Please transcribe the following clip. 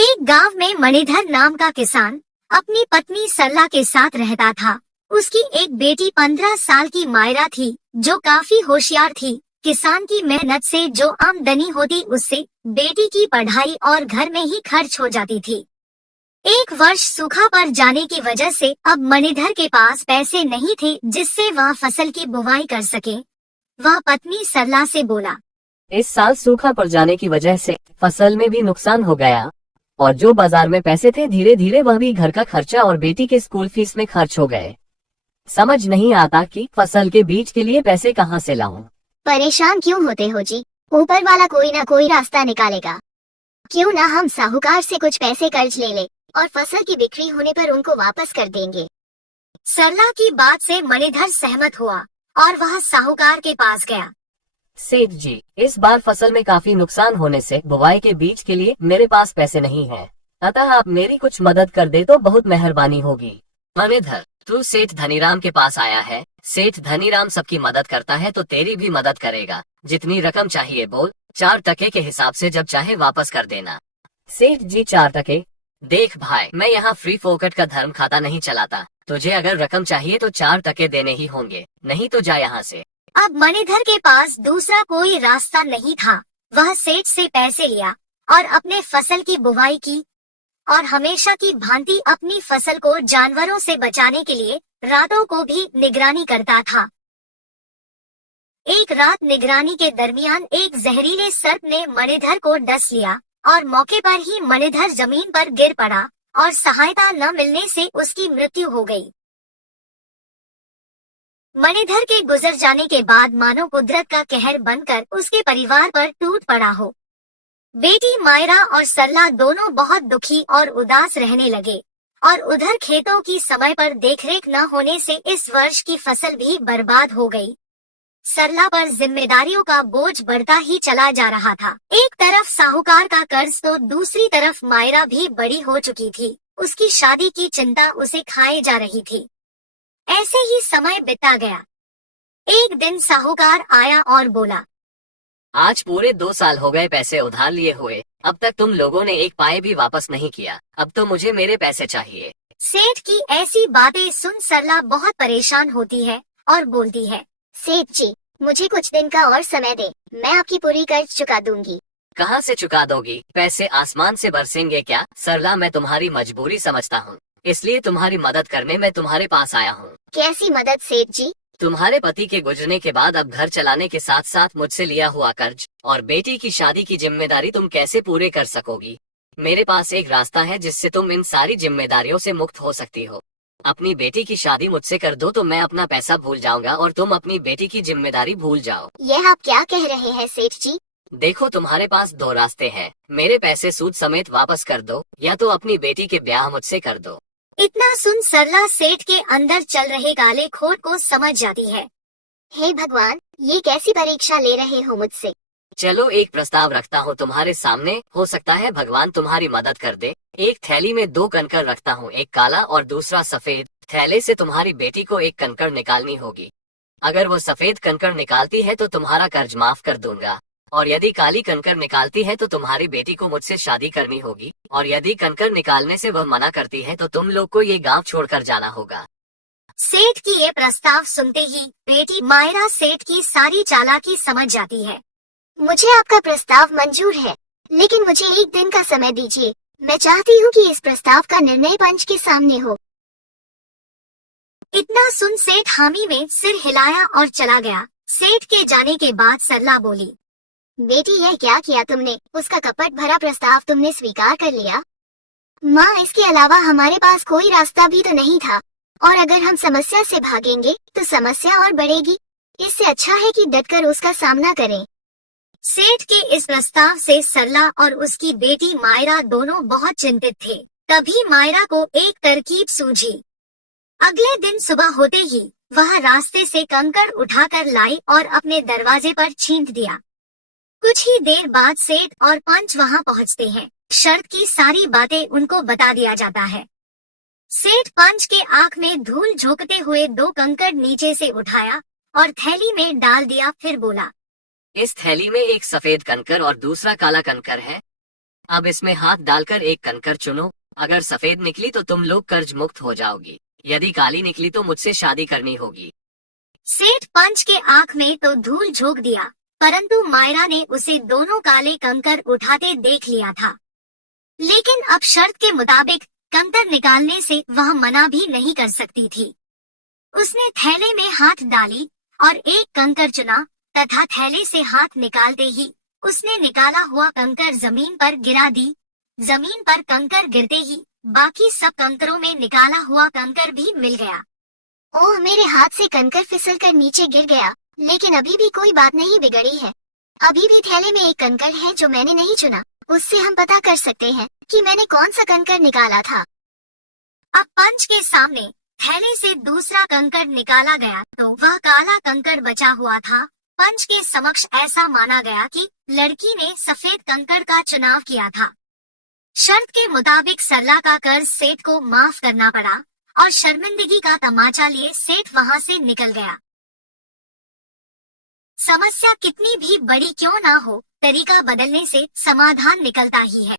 एक गांव में मणिधर नाम का किसान अपनी पत्नी सरला के साथ रहता था। उसकी एक बेटी 15 साल की मायरा थी, जो काफी होशियार थी। किसान की मेहनत से जो आमदनी होती उससे बेटी की पढ़ाई और घर में ही खर्च हो जाती थी। एक वर्ष सूखा पड़ जाने की वजह से अब मणिधर के पास पैसे नहीं थे जिससे वह फसल की बुवाई कर सके। वह पत्नी सरला से बोला, इस साल सूखा पड़ जाने की वजह से फसल में भी नुकसान हो गया और जो बाजार में पैसे थे धीरे धीरे वह भी घर का खर्चा और बेटी के स्कूल फीस में खर्च हो गए। समझ नहीं आता कि फसल के बीज के लिए पैसे कहाँ से लाऊं। परेशान क्यों होते हो जी, ऊपर वाला कोई ना कोई रास्ता निकालेगा। क्यों ना हम साहूकार से कुछ पैसे कर्ज ले ले और फसल की बिक्री होने पर उनको वापस कर देंगे। सरला की बात से मणिधर सहमत हुआ और वह साहूकार के पास गया। सेठ जी, इस बार फसल में काफी नुकसान होने से बुवाई के बीज के लिए मेरे पास पैसे नहीं है, अतः आप मेरी कुछ मदद कर दे तो बहुत मेहरबानी होगी। मणिधर, तू सेठ धनीराम के पास आया है। सेठ धनीराम सबकी मदद करता है तो तेरी भी मदद करेगा। जितनी रकम चाहिए बोल, 4 टके के हिसाब से जब चाहे वापस कर देना। सेठ जी 4 टके? देख भाई, मैं यहाँ फ्री फोकट का धर्म खाता नहीं चलाता। तुझे अगर रकम चाहिए तो 4 टके देने ही होंगे, नहीं तो जा यहाँ से। अब मणिधर के पास दूसरा कोई रास्ता नहीं था। वह सेठ से पैसे लिया और अपने फसल की बुवाई की और हमेशा की भांति अपनी फसल को जानवरों से बचाने के लिए रातों को भी निगरानी करता था। एक रात निगरानी के दरमियान एक जहरीले सर्प ने मणिधर को डस लिया और मौके पर ही मणिधर जमीन पर गिर पड़ा और सहायता न मिलने से उसकी मृत्यु हो गई। मणिधर के गुजर जाने के बाद मानो कुदरत का कहर बनकर उसके परिवार पर टूट पड़ा हो। बेटी मायरा और सरला दोनों बहुत दुखी और उदास रहने लगे और उधर खेतों की समय पर देखरेख न होने से इस वर्ष की फसल भी बर्बाद हो गई। सरला पर जिम्मेदारियों का बोझ बढ़ता ही चला जा रहा था। एक तरफ साहूकार का कर्ज तो दूसरी तरफ मायरा भी बड़ी हो चुकी थी। उसकी शादी की चिंता उसे खाए जा रही थी। ऐसे ही समय बिता गया। एक दिन साहूकार आया और बोला, आज पूरे 2 साल हो गए पैसे उधार लिए हुए, अब तक तुम लोगों ने एक पाए भी वापस नहीं किया। अब तो मुझे मेरे पैसे चाहिए। सेठ की ऐसी बातें सुन सरला बहुत परेशान होती है और बोलती है, सेठ जी, मुझे कुछ दिन का और समय दे, मैं आपकी पूरी कर्ज चुका दूंगी। कहाँ से चुका दोगी? पैसे आसमान से बरसेंगे क्या? सरला, मैं तुम्हारी मजबूरी समझता हूँ, इसलिए तुम्हारी मदद करने मैं तुम्हारे पास आया हूँ। कैसी मदद सेठ जी? तुम्हारे पति के गुजरने के बाद अब घर चलाने के साथ साथ मुझसे लिया हुआ कर्ज और बेटी की शादी की जिम्मेदारी तुम कैसे पूरे कर सकोगी? मेरे पास एक रास्ता है जिससे तुम इन सारी जिम्मेदारियों से मुक्त हो सकती हो। अपनी बेटी की शादी मुझसे कर दो तो मैं अपना पैसा भूल जाऊंगा और तुम अपनी बेटी की जिम्मेदारी भूल जाओ। यह आप क्या कह रहे हैं सेठ जी? देखो, तुम्हारे पास 2 रास्ते हैं। मेरे पैसे सूद समेत वापस कर दो या तो अपनी बेटी के ब्याह मुझसे कर दो। इतना सुन सरला सेठ के अंदर चल रहे काले खोट को समझ जाती है। हे भगवान, ये कैसी परीक्षा ले रहे हो मुझसे? चलो, एक प्रस्ताव रखता हूँ तुम्हारे सामने, हो सकता है भगवान तुम्हारी मदद कर दे। एक थैली में 2 कंकड़ रखता हूँ, एक काला और दूसरा सफेद। थैले से तुम्हारी बेटी को एक कंकड़ निकालनी होगी। अगर वो सफेद कंकड़ निकालती है तो तुम्हारा कर्ज माफ कर दूंगा, और यदि काली कंकड़ निकालती है तो तुम्हारी बेटी को मुझसे शादी करनी होगी, और यदि कंकड़ निकालने से वह मना करती है तो तुम लोग को ये गांव छोड़कर जाना होगा। सेठ की ये प्रस्ताव सुनते ही बेटी मायरा सेठ की सारी चालाकी समझ जाती है। मुझे आपका प्रस्ताव मंजूर है, लेकिन मुझे एक दिन का समय दीजिए। मैं चाहती हूँ कि इस प्रस्ताव का निर्णय पंच के सामने हो। इतना सुन सेठ हामी में सिर हिलाया और चला गया। सेठ के जाने के बाद सरला बोली, बेटी, यह क्या किया तुमने? उसका कपट भरा प्रस्ताव तुमने स्वीकार कर लिया। माँ, इसके अलावा हमारे पास कोई रास्ता भी तो नहीं था, और अगर हम समस्या से भागेंगे तो समस्या और बढ़ेगी। इससे अच्छा है कि डटकर उसका सामना करें। सेठ के इस प्रस्ताव से सरला और उसकी बेटी मायरा दोनों बहुत चिंतित थे। तभी मायरा को एक तरकीब सूझी। अगले दिन सुबह होते ही वह रास्ते से कंकड़ उठाकर लाई और अपने दरवाजे पर छींट दिया। कुछ ही देर बाद सेठ और पंच वहां पहुंचते हैं। शर्त की सारी बातें उनको बता दिया जाता है। सेठ पंच के आंख में धूल झोंकते हुए 2 कंकड़ नीचे से उठाया और थैली में डाल दिया। फिर बोला, इस थैली में एक सफेद कंकड़ और दूसरा काला कंकड़ है। अब इसमें हाथ डालकर एक कंकर चुनो। अगर सफेद निकली तो तुम लोग कर्ज मुक्त हो जाओगी, यदि काली निकली तो मुझसे शादी करनी होगी। सेठ पंच के आंख में तो धूल झोंक दिया, परंतु मायरा ने उसे दोनों काले कंकर उठाते देख लिया था। लेकिन अब शर्त के मुताबिक कंकर निकालने से वह मना भी नहीं कर सकती थी। उसने थैले में हाथ डाली और एक कंकर चुना तथा थैले से हाथ निकालते ही उसने निकाला हुआ कंकर जमीन पर गिरा दी। जमीन पर कंकर गिरते ही बाकी सब कंकरों में निकाला हुआ कंकर भी मिल गया। ओह, मेरे हाथ से कंकर फिसल कर नीचे गिर गया, लेकिन अभी भी कोई बात नहीं बिगड़ी है। अभी भी थैले में एक कंकर है जो मैंने नहीं चुना। उससे हम पता कर सकते हैं कि मैंने कौन सा कंकर निकाला था। अब पंच के सामने थैले से दूसरा कंकर निकाला गया तो वह काला कंकर बचा हुआ था। पंच के समक्ष ऐसा माना गया कि लड़की ने सफेद कंकर का चुनाव किया था। शर्त के मुताबिक सरला का कर्ज सेठ को माफ करना पड़ा और शर्मिंदगी का तमाचा लिए सेठ वहां से निकल गया। समस्या कितनी भी बड़ी क्यों ना हो, तरीका बदलने से समाधान निकलता ही है।